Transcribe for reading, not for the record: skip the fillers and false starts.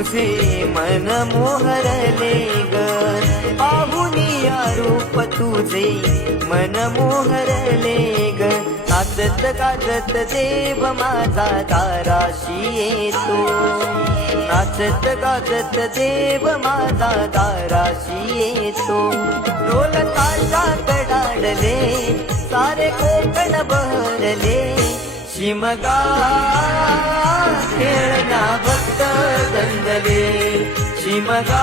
तुझे मन मोहरले ग, पाहुनिया रूप तुझे मन मोहरले ग. नाचत गाजत देव माझा दाराशी येतो, नाचत गाजत देव माझा दाराशी येतो. ढोल ताशात डाडले सारे कोकण बहरले, शिमगा खेळण्या भक्त दंगले, शिमगा